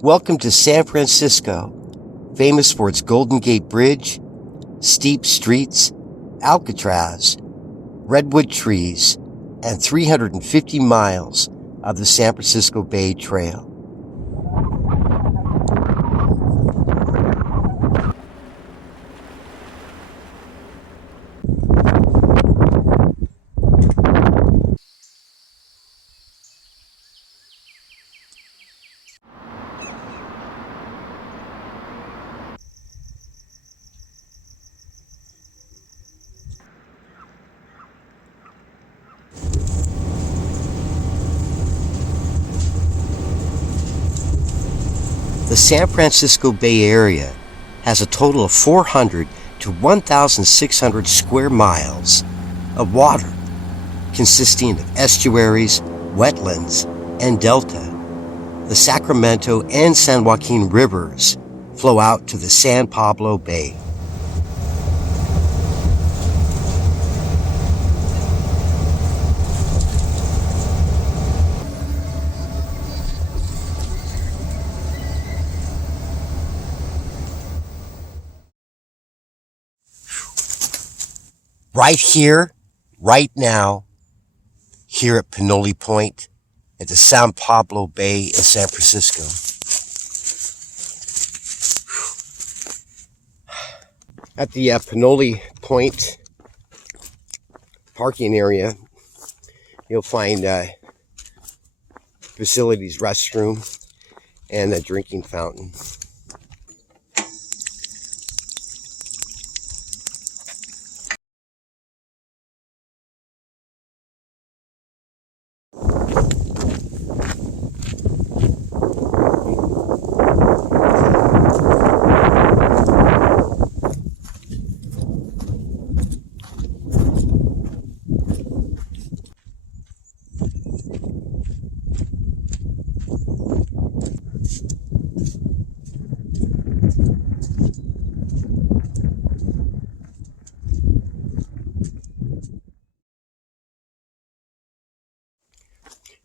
Welcome to San Francisco, famous for its Golden Gate Bridge, steep streets, Alcatraz, redwood trees, and 350 miles of the San Francisco Bay Trail. The San Francisco Bay Area has a total of 400 to 1,600 square miles of water, consisting of estuaries, wetlands, and delta. The Sacramento and San Joaquin rivers flow out to the San Pablo Bay. Right here, right now, here at Pinole Point, at the San Pablo Bay in San Francisco. At the Pinole Point parking area, you'll find facilities, restroom, and a drinking fountain.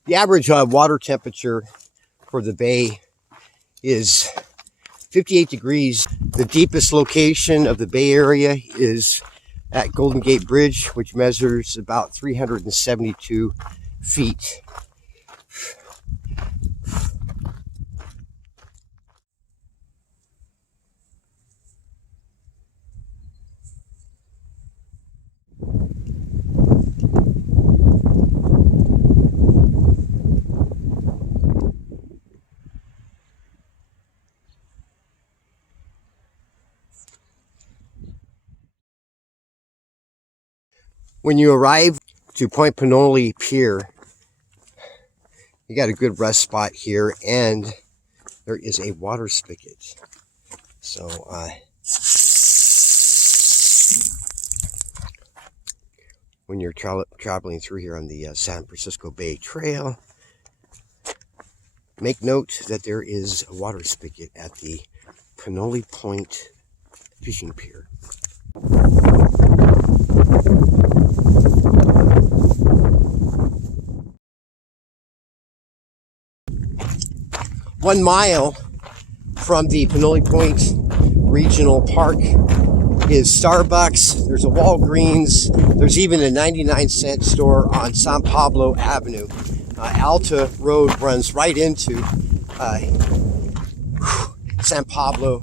The average water temperature for the bay is 58 degrees. The deepest location of the Bay Area is at Golden Gate Bridge, which measures about 372 feet. When you arrive to Point Pinole Pier, you got a good rest spot here, and there is a water spigot. So when you're traveling through here on the San Francisco Bay Trail, make note that there is a water spigot at the Pinole Point Fishing Pier. One mile from the Pinole Point Regional Park is Starbucks. There's a Walgreens. There's even a 99-cent store on San Pablo Avenue. Alta Road runs right into San Pablo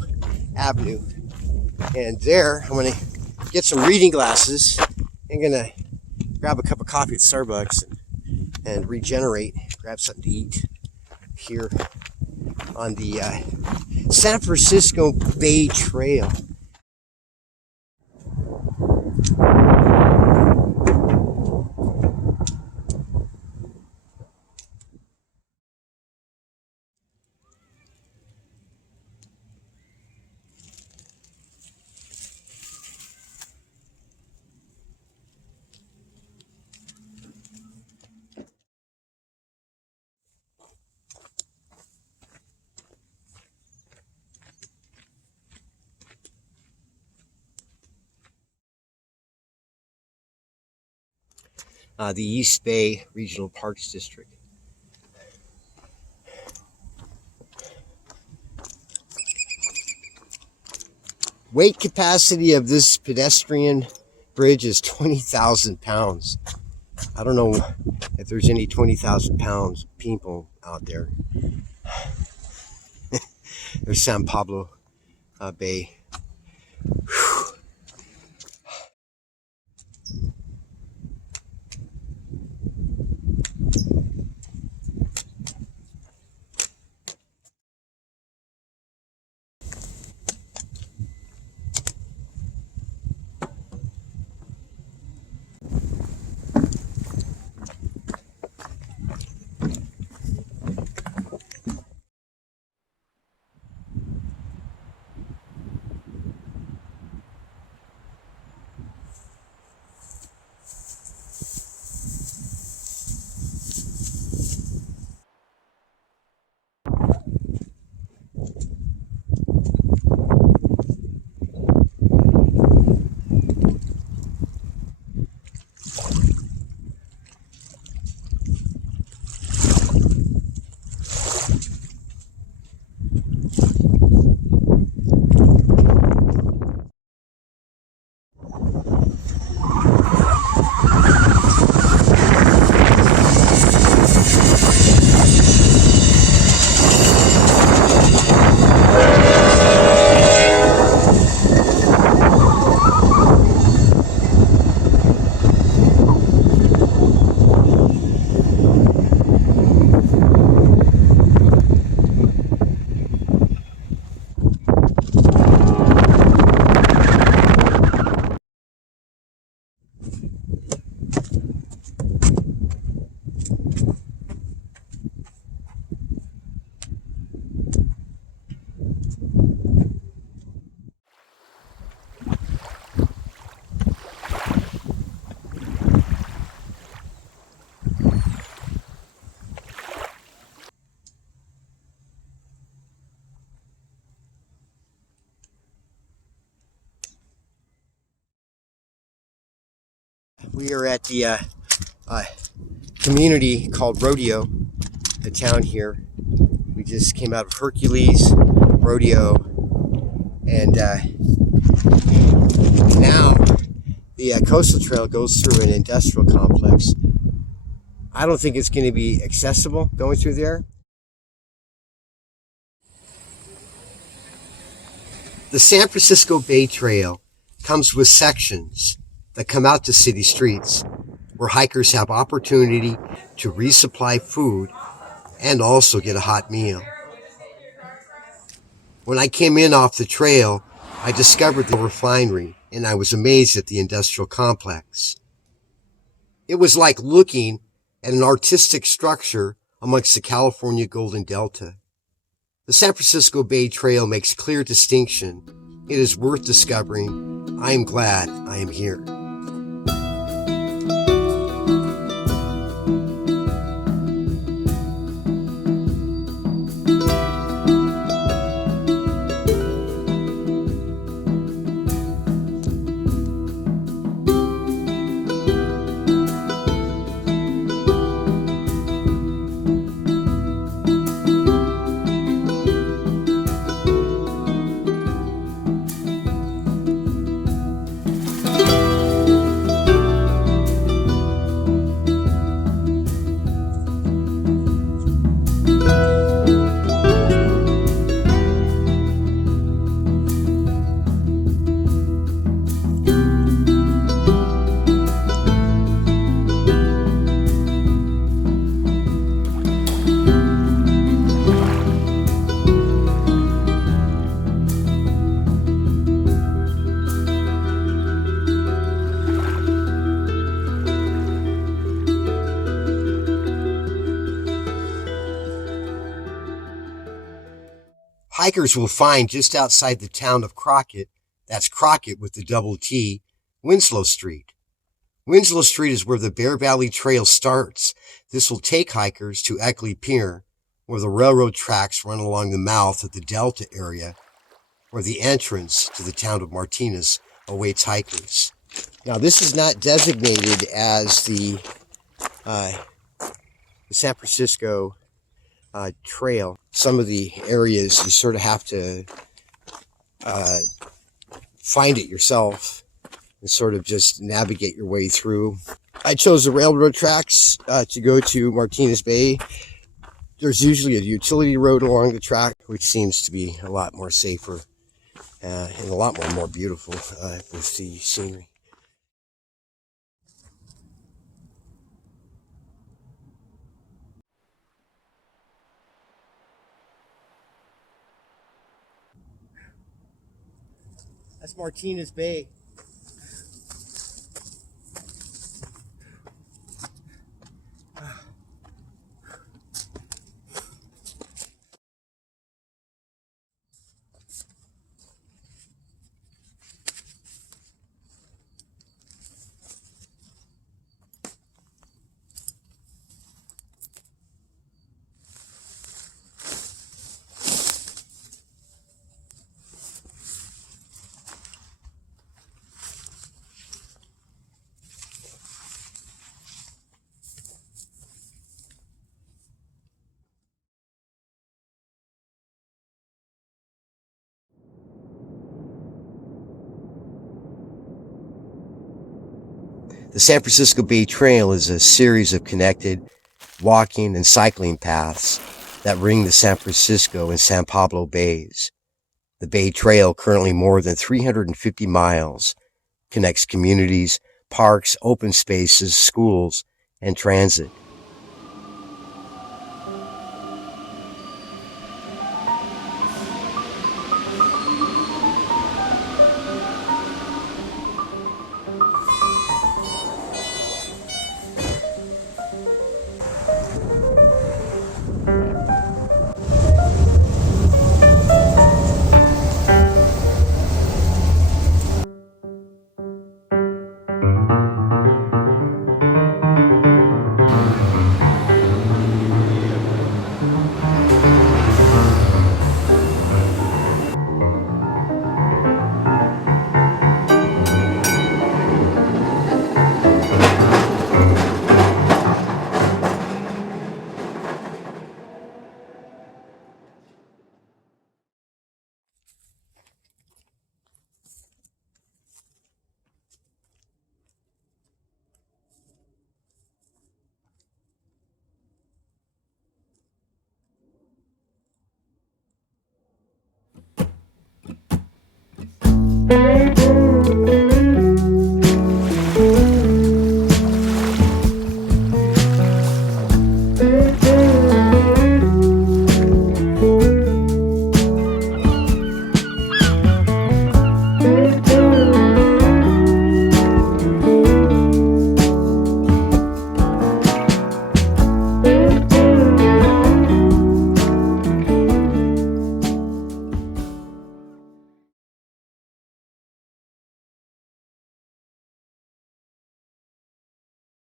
Avenue. And there, I'm going to get some reading glasses. I'm going to grab a cup of coffee at Starbucks and regenerate, grab something to eat here on the San Francisco Bay Trail. the East Bay Regional Parks District. Weight capacity of this pedestrian bridge is 20,000 pounds. I don't know if there's any 20,000 pounds people out there. There's San Pablo Bay. Whew. We are at the community called Rodeo, the town here. We just came out of Hercules, Rodeo, and now the coastal trail goes through an industrial complex. I don't think it's going to be accessible going through there. The San Francisco Bay Trail comes with sections that come out to city streets where hikers have opportunity to resupply food and also get a hot meal. When I came in off the trail, I discovered the refinery and I was amazed at the industrial complex. It was like looking at an artistic structure amongst the California Golden Delta. The San Francisco Bay Trail makes clear distinction. It is worth discovering. I am glad I am here. Hikers will find just outside the town of Crockett, that's Crockett with the double T, Winslow Street. Winslow Street is where the Bear Valley Trail starts. This will take hikers to Eckley Pier, where the railroad tracks run along the mouth of the Delta area, where the entrance to the town of Martinez awaits hikers. Now, this is not designated as the uh, the San Francisco trail. Some of the areas you sort of have to uh, find it yourself and sort of just navigate your way through. I chose the railroad tracks to go to Martinez Bay. There's usually a utility road along the track, which seems to be a lot more safer and a lot more beautiful with the scenery. That's Martinez Bay. The San Francisco Bay Trail is a series of connected walking and cycling paths that ring the San Francisco and San Pablo Bays. The Bay Trail, currently more than 350 miles, connects communities, parks, open spaces, schools, and transit.